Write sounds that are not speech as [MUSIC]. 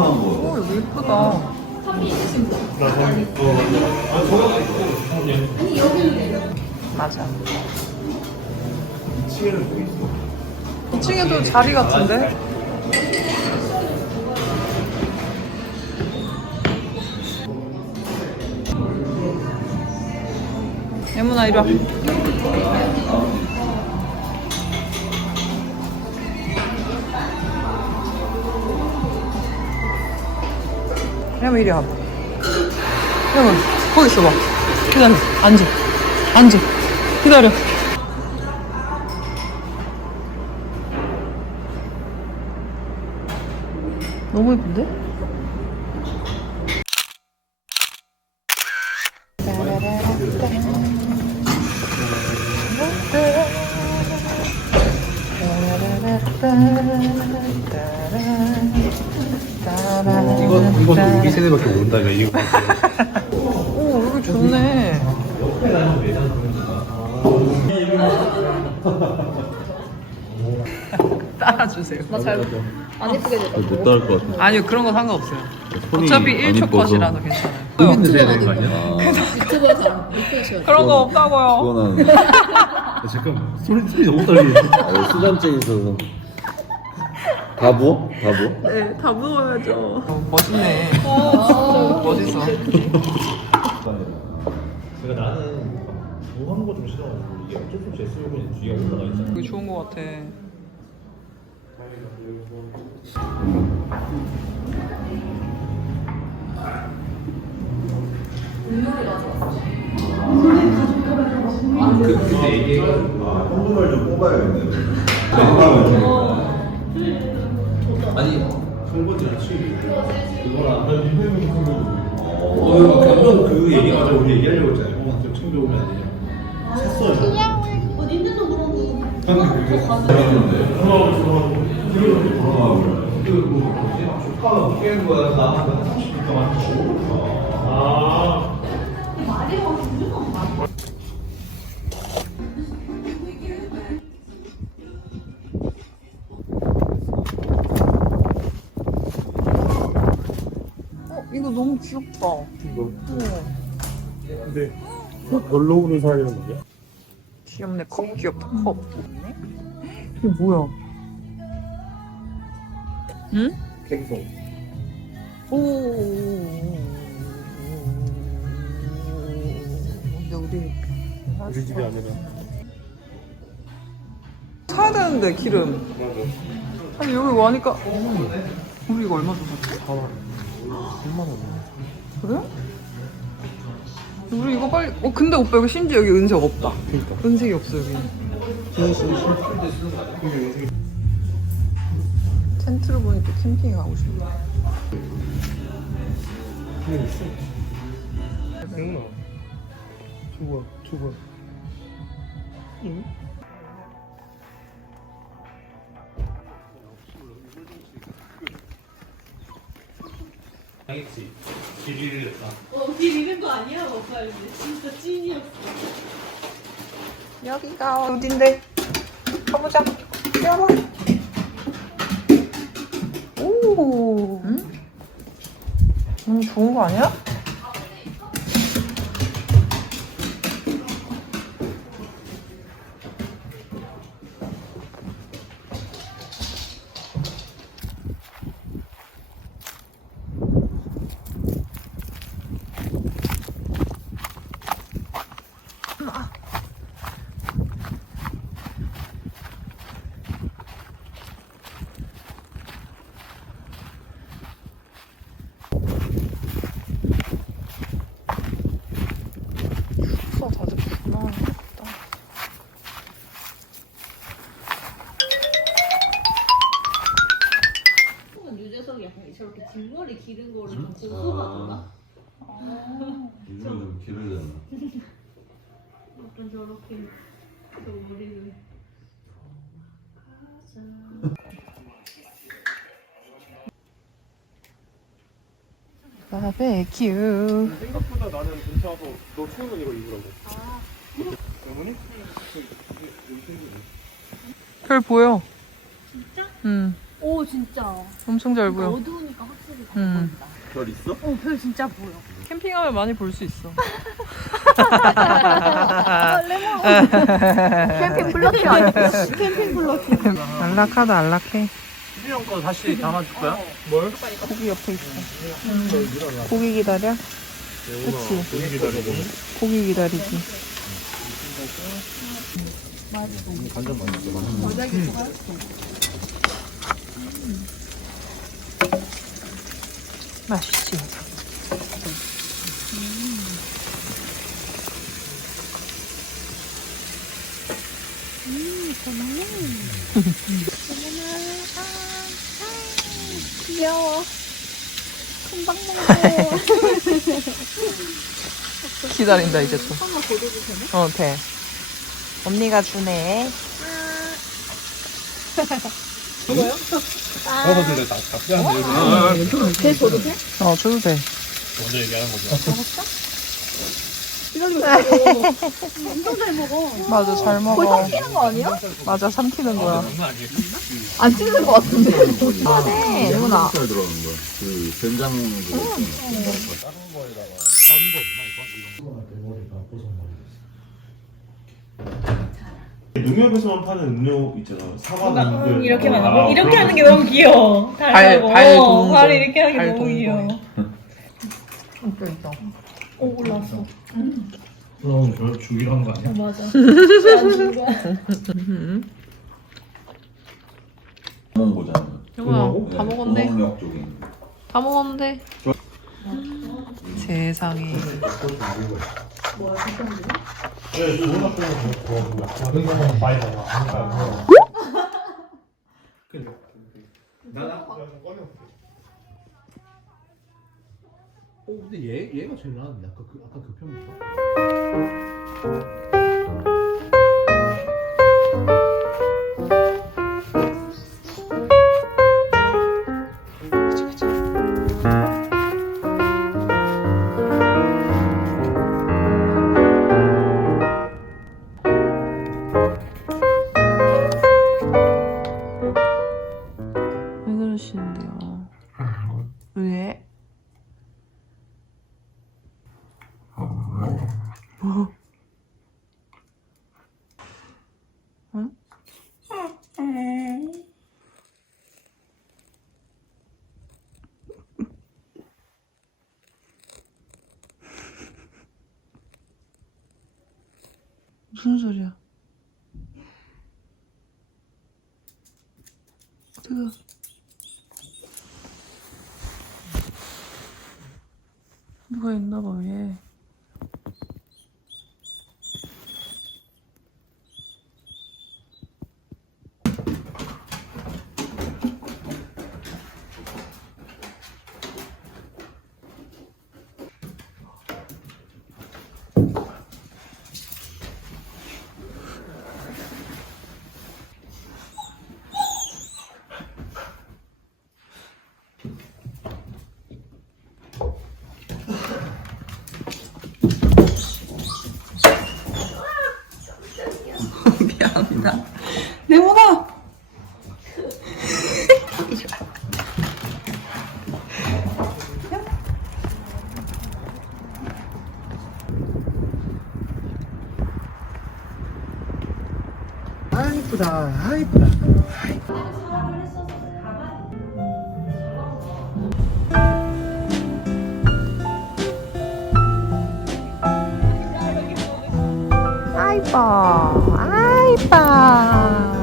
그러니까. 맞아. 2층에는 뭐 있어? 2층에도 자리 같은데? 예문아 이리 와. 예문 이리 와봐. 예문 거기 있어봐. 기다려. 앉아. 앉아. 기다려. 너무 예쁜데? 이건 이건 우리 세대밖에 모른다며 이거. 오 여기 좋네. [LAUGHS] 따라주세요. 안 예쁘게 됐다. 못 따를 것 같아. 아니요 그런 거 상관없어요. 손이 어차피 안 1초 이뻐서. 컷이라도 괜찮아요. 여기 있는 되는 거 아니야? [LAUGHS] 유튜버에서. 그런 거 없다고요. 그거는 아, [LAUGHS] 잠깐 소리 소리 너무 떨리네. 어, 수감증 있어서 다 부어? 다 부어? 네, 다 부어야죠. 멋있네. 멋있어. 제가 나는 무한 거좀 싫어가지고 이게 어쩔 수 없이 SUV는 뒤에 올라가 있잖아. 이거 좋은 거 같아. 감독 그 그뭐 뭐지? 조카가 깨는 거야. 나한 30분 동안 아. 어, 이거 너무 귀엽다. 이거 근데 놀러 오는 사람이란 말이야? 귀엽네. 컵 귀엽다. 컵. 이게 뭐야? 응? 갱송 오. 근데 우리 집에 아니라 사야 되는데 기름. 맞아 아니 여기 와니까 우리 이거 얼마 주고 샀지? 4만 원 1만 원 그래? 우리 이거 빨리. 어 근데 오빠 여기 심지어 여기 은색 없다. 그니까 은색이 없어 여기. 텐트를 보니 또 캠핑 가고 있어 응 저거 저거 응? 알겠지 길이를 냈다 어, 길 잃은 거 아니야, 오빠 이제. 진짜 찐이었어. 여기가 어딘데? 가보자. 뛰어봐. 오. 응? 너무 좋은 거 아니야? 숙소 다들 불만하겠다. 혹은 유재석이 약간 저렇게 뒷머리 기른 거를 좀 고소하던가? 이거 좀 기르잖아. 약간 저렇게 저 머리를. 가자. 바베큐. 생각보다 나는 괜찮아서 너 추우면 이거 입으라고 어머니? 별 보여. 진짜? 응. 오, 진짜. 엄청 잘 보여. 어두우니까 확실히 잘 음. 보인다. 별 있어? 어, 별 진짜 보여. 캠핑하면 많이 볼 수 있어. [LAUGHS] 캠핑 블럭이 아니야. 캠핑 블럭이. 안락하다 안락해. 수영 거 다시 담아줄 거야? 고기 옆에 있어. 고기 기다려? 그치. 고기 기다리고. 고기 기다리지. 간장 맛있어. 맛있지. 귀여워. 금방 먹어. [LAUGHS] [LAUGHS] 기다린다 이제 또. 한번 고르도 되네? 어 돼. 언니가 주네. 버섯들 다 같이 하는데 쟤 줘도 돼? 어 줘도 돼. 먼저 얘기하는 거죠. 기다리고 있어. 엄청 잘 먹어. 맞아 잘 거의 먹어. 삼키는 거 아니야? 맞아 삼키는 거야. 장난 아니에요. 안 찢는 거 같은데. 네, 누나. 살 들어가는 거야. 그 된장 그거 있잖아. 농협에서만 파는 음료 있잖아. 사과 음료. 이렇게 아, 하는 이렇게 그런 하는 게 너무 귀여워. 발-. 발 어, 동동. 발 이렇게 하는 게 발 너무 동동. 귀여워. 또 있다. 오 올라왔어. 그럼 저 주기로 한거 아니야? 어, 맞아. 왜안 주는 거야? 먹은 거잖아. 영아 다 먹었네. 공원역 쪽에. 다 먹었는데. 세상에. 네, 근데 얘 얘가 제일 나은데 아까 그 아까 그 편부터. 왜? 뭐? 응? 무슨 소리야? 이쁘다. 아 이쁘다. 아 이뻐, 아 이뻐.